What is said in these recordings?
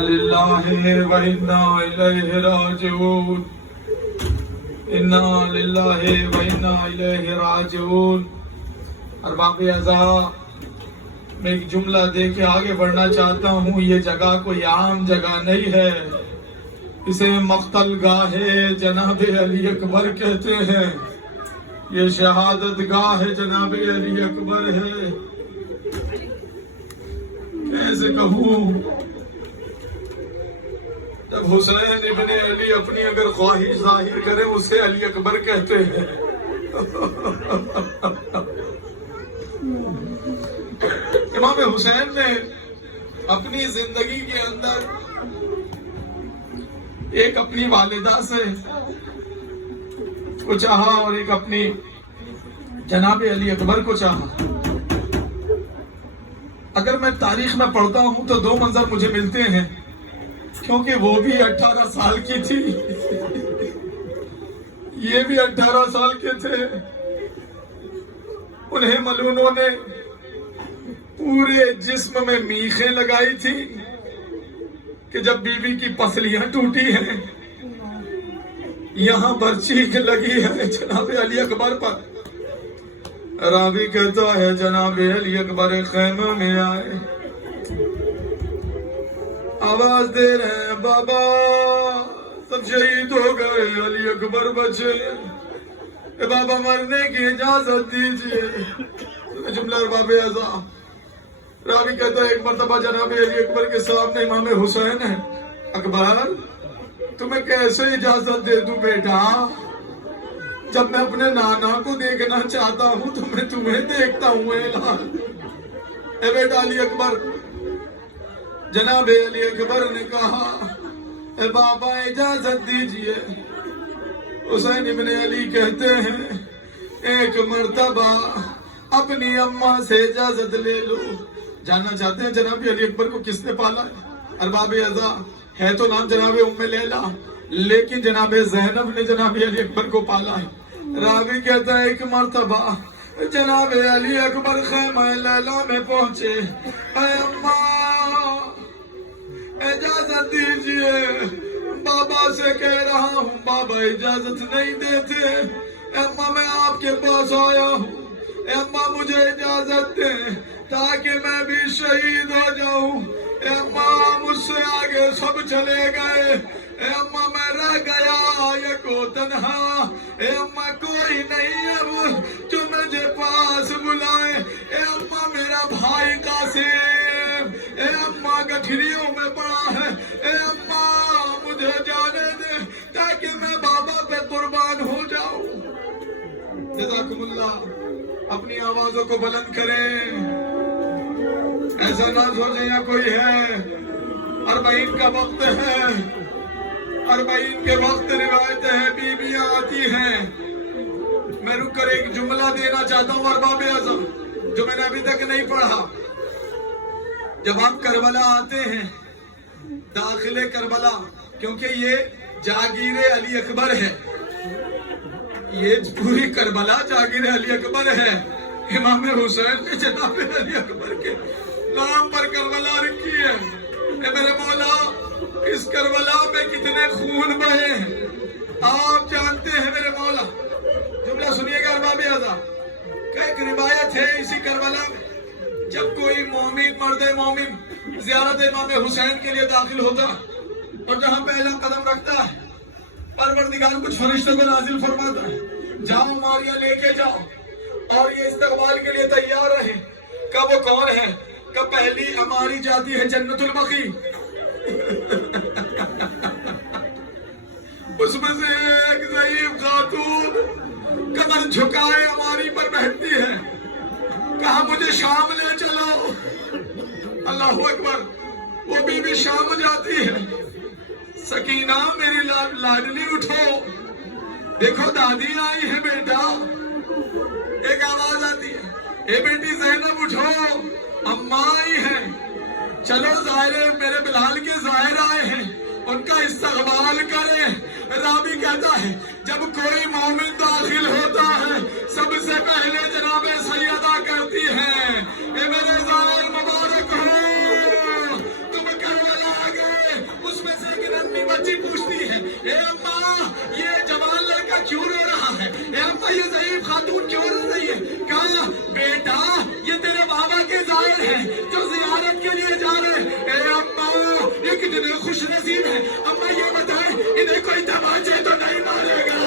للہ و انا الیہ راجعون انا للہ و انا الیہ راجعون۔ ارباب اعضاء، میں ایک جملہ دے کے آگے بڑھنا چاہتا ہوں۔ یہ جگہ کوئی عام جگہ نہیں ہے، اسے مقتل گاہ جناب علی اکبر کہتے ہیں، یہ شہادت گاہ جناب علی اکبر ہے۔ کیسے کہوں، جب حسین ابن علی اپنی اگر خواہش ظاہر کرے اسے علی اکبر کہتے ہیں۔ امام حسین نے اپنی زندگی کے اندر ایک اپنی والدہ سے کو چاہا اور ایک اپنی جناب علی اکبر کو چاہا۔ اگر میں تاریخ میں پڑھتا ہوں تو دو منظر مجھے ملتے ہیں، کیونکہ وہ بھی 18 سال کی تھی، یہ بھی 18 سال کے تھے۔ انہیں ملعونوں نے پورے جسم میں میخیں لگائی تھی کہ جب بیوی کی پسلیاں ٹوٹی ہیں، یہاں پر چیخ لگی ہے جناب علی اکبر پر۔ راوی کہتا ہے جناب علی اکبر خیمہ میں آئے، آواز دے رہے ہیں بابا سب شہید ہو گئے، علی اکبر بچے، اے بابا مرنے کی اجازت دیجئے۔ جملہ ارباب اعضاء، راوی کہتا ہے ایک مرتبہ جناب علی اکبر کے سامنے امام حسین ہے۔ اکبر تمہیں کیسے اجازت دے دوں بیٹا، جب میں اپنے نانا کو دیکھنا چاہتا ہوں تو میں تمہیں دیکھتا ہوں۔ اے لال، اے بیٹا علی اکبر۔ جناب علی اکبر نے کہا اے بابا اجازت دیجئے۔ حسین ابن علی کہتے ہیں ایک مرتبہ اپنی اماں سے اجازت لے لو۔ جاننا چاہتے ہیں جناب علی اکبر کو کس نے پالا ہے؟ ارباب اعضاء، ہے تو نام جناب ام لیلہ، لیکن جناب زینب نے جناب علی اکبر کو پالا ہے۔ راوی کہتا ہے ایک مرتبہ جناب علی اکبر خیمہ لیلہ میں پہنچے، اے اماں اجازت دیجئے، بابا سے کہہ رہا ہوں، بابا اجازت نہیں دیتے۔ اے اماں میں آپ کے پاس آیا ہوں، اے اماں مجھے اجازت دیں تاکہ میں بھی شہید ہو جاؤں۔ اے اماں مجھ سے آگے سب چلے گئے، اے اماں میں رہ گیا یکو تنہا، اے اماں کوئی نہیں اب جو مجھے پاس بلائے۔ اے اماں میرا بھائی قاسم، اے اماں گٹھریوں میں پڑا ہے، اے اماں مجھے جانے دے تاکہ میں بابا پہ قربان ہو جاؤں۔ جزاکم اللہ، اپنی آوازوں کو بلند کریں، ایسا نہ سوچیں یا کوئی ہے۔ 40 کا وقت ہے، 40 کے وقت روایتیں ہیں، بیویاں آتی ہیں۔ میں رک کر ایک جملہ دینا چاہتا ہوں ارباب اعضاء، جو میں نے ابھی تک نہیں پڑھا۔ جب ہم کربلا آتے ہیں، داخل کربلا، کیونکہ یہ جاگیر علی اکبر ہے، یہ پوری کربلا جاگیر علی اکبر ہے۔ امام حسین نے جناب علی اکبر کے نام پر کربلا رکھی ہے۔ اے میرے مولا، اس کربلا میں کتنے خون بہے ہیں آپ جانتے ہیں میرے مولا۔ جملہ سنیے گا ارباب اعضاء، کہ ایک روایت ہے اسی کربلا میں، جب کوئی مومن، مرد مومن زیارت امام حسین کے لیے داخل ہوتا اور جہاں پہلا قدم رکھتا ہے، پروردگار کچھ فرشتوں کو نازل فرماتا ہے، جاؤ ماریاں لے کے جاؤ اور یہ استقبال کے لیے تیار رہے۔ کب وہ کون ہے؟ کب پہلی ہماری جاتی ہے جنت البقیع، اس میں سے ایک ضعیف خاتون کمر جھکائے ہماری پر بیٹھتی ہے، کہا مجھے شام لے چلو۔ اللہ اکبر، وہ بی بی شام جاتی ہے، سکینہ میری لاڈلی اٹھو، دیکھو دادی آئی ہے بیٹا۔ ایک آواز آتی ہے، اے بیٹی زینب اٹھو، اماں آئی ہیں، چلو ظاہر میرے بلال کے ظاہر آئے ہیں، ان کا استقبال کریں۔ راوی کہتا ہے جب کوئی مومن داخل ہوتا ہے سب سے پہلے جناب سیدہ کرتی ہے اے میرے ظاہر مبارک ہو، تم کربلا گئے، اے اماں یہ جوان لڑکا کیوں رو رہا ہے؟ اے اماں یہ ضعیف خاتون کیوں رو رہی ہے؟ کہا بیٹا یہ تیرے بابا کے زائر ہیں جو زیارت کے لیے جا رہے ہیں۔ اے اماں یہ کتنے خوش نصیب ہیں، اماں یہ بتائیں انہیں کوئی تماچے تو نہیں مارے گا؟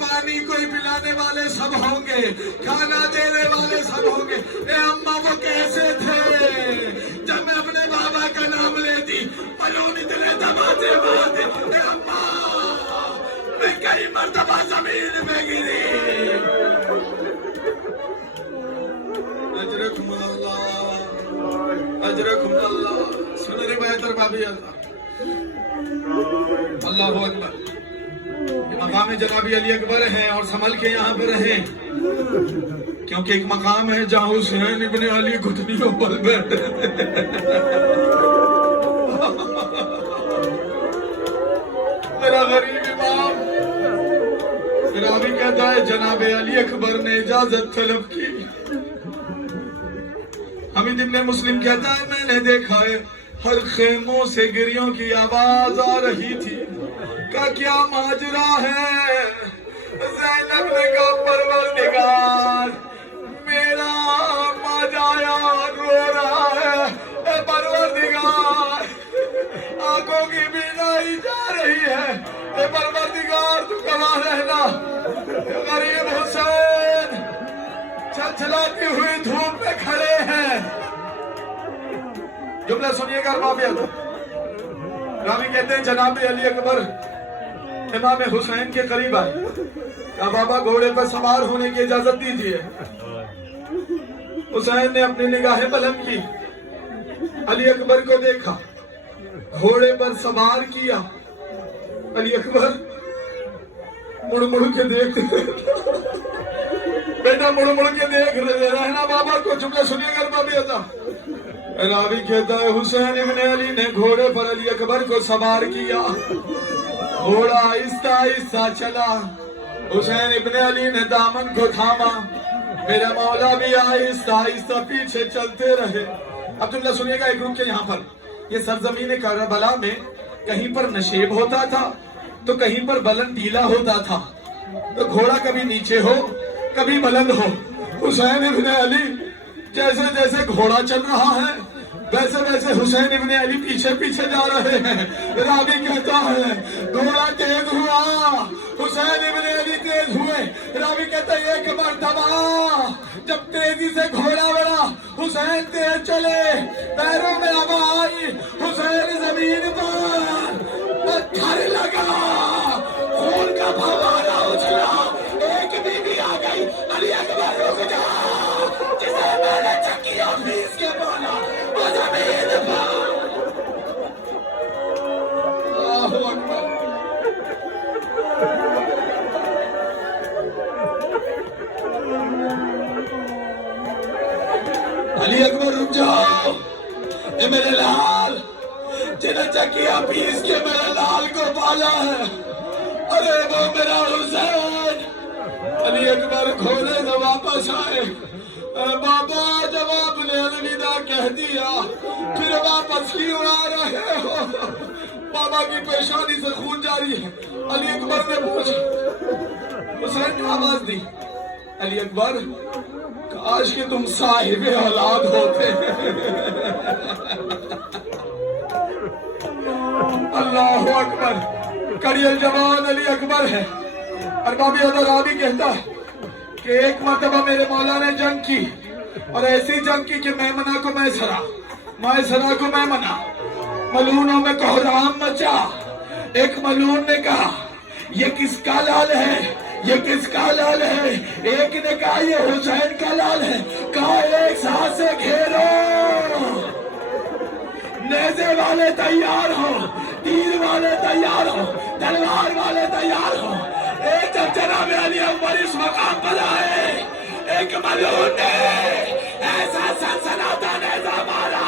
پانی کوئی پلانے والے سب ہوں گے، کھانا دینے والے سب ہوں گے۔ اے اماں وہ کیسے تھے جب میں اپنے بابا کا نام لیتی ملون اتنے دماغے مارتے؟ اے اماں میں کئی مرتبہ زمین میں گری۔ اجرکم اللہ اجرکم اللہ۔ سنری بہتر بابی اللہ اکبر۔ یہ مقام جناب علی اکبر ہیں اور سنبھل کے یہاں پر رہیں، کیونکہ ایک مقام ہے جہاں حسین ابن علی گھٹنیوں پر بیٹھے۔ میرا غریب امام راوی کہتا ہے جناب علی اکبر نے اجازت طلب کی۔ حمید ابن مسلم کہتا ہے میں نے دیکھا ہے ہر خیموں سے گریوں کی آواز آ رہی تھی۔ کا کیا ماجرا ہے؟ زینب نے کہا پروردگار میرا ماجایا رو رہا ہے، اے پروردگار آنکھوں کی بینائی جا رہی ہے، اے پروردگار تو کہاں رہنا؟ غریب حسین چھلچلاتی ہوئی دھوپ میں کھڑے ہیں۔ جملہ سنیے گا معافیت۔ راوی کہتے ہیں جناب علی اکبر امام حسین کے قریب آئے، کہا بابا گھوڑے پر سوار ہونے کی اجازت دیجیے۔ حسین نے اپنی نگاہیں بلند کی، علی اکبر کو دیکھا، گھوڑے پر سوار کیا۔ علی اکبر مڑ مڑ کے دیکھ بیٹا مڑ مڑ کے دیکھ رہنا بابا کو۔ جملہ سنیے گا بابی اللہ۔ راوی کہتا ہے حسین ابن علی نے گھوڑے پر علی اکبر کو سوار کیا، گھوڑا آہستہ آہستہ چلا، حسین ابن علی نے دامن کو تھاما، میرا مولا بھی آہستہ آہستہ پیچھے چلتے رہے۔ اب جملہ سنیے گا ایک رک کے یہاں پر۔ یہ سرزمین کربلا میں کہیں پر نشیب ہوتا تھا تو کہیں پر بلند ٹیلا ہوتا تھا، تو گھوڑا کبھی نیچے ہو کبھی بلند ہو۔ حسین ابن علی جیسے جیسے گھوڑا چل رہا ہے ویسے ویسے حسین ابن علی پیچھے پیچھے جا رہے ہیں۔ راوی کہتا ہے گھوڑا تیز ہوا، حسین ابن علی تیز ہوئے۔ راوی کہتا ہے ایک مرتبہ جب تیزی سے گھوڑا بڑھا حسین تیز چلے، پیروں میں ہوا آئی، حسین زمین پر پتھر لگا، خون کا فوارہ اچھلا، ایک بی بی آ گئی، علی اکبر رک جا، جسے میں نے چکی آفیس کے بولا وہ زمین پر۔ اللہ اکبر۔ علی اکبر رک جاؤ، اے میرے لال، جنہیں چکی آفیس کے میرے لال کو پالا ہے، ارے وہ میرا حسین۔ علی اکبر گھوڑے سے واپس آئے۔ بابا جب آپ نے الوداع کہہ دیا پھر واپس کیوں آ رہے ہو؟ بابا کی پیشانی سے خون جاری ہے۔ علی اکبر نے پوچھا، حسین نے آواز دی، علی اکبر کاش کہ تم صاحب اولاد ہوتے۔ اللہ اکبر۔ کڑیل جوان علی اکبر ہے۔ اربابی راوی کہتا ہے کہ ایک مرتبہ میرے مولا نے جنگ کی اور ایسی جنگ کی کہ میمنہ کو میسرہ، میسرہ کو میمنہ، ملونوں میں کوہرام مچا۔ ایک ملون نے کہا یہ کس کا لال ہے، یہ کس کا لال ہے؟ ایک نے کہا یہ حسین کا لال ہے۔ کہا ایک ساتھ سے گھیرو، نیزے والے تیار ہو، تیر والے تیار ہو، تلوار والے تیار ہو۔ ایک جب جناب علی اکبر اس مقام پر آئے، ایک ملعون نے ایسا سنسناتا نیزہ مارا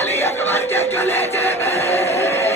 علی اکبر کے کلیجے میں۔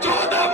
14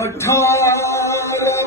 18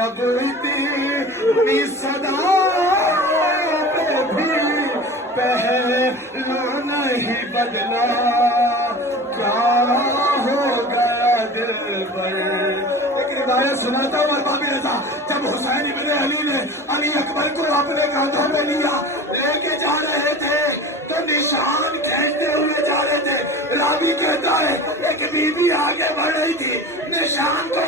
اب اتنی صدا پہ بھی پہلو نہیں بدلا، کیا ہو گیا دل پر۔ ایک روایت سناتا ہوں ارباب رضا، جب حسین ابن علی نے علی اکبر کو اپنے کاندھوں میں لیا، لے کے جا رہے تھے تو نشان کھینچتے ہوئے جا رہے تھے۔ راوی کہتا ہے ایک بی بی آگے بڑھ رہی تھی، نشان کو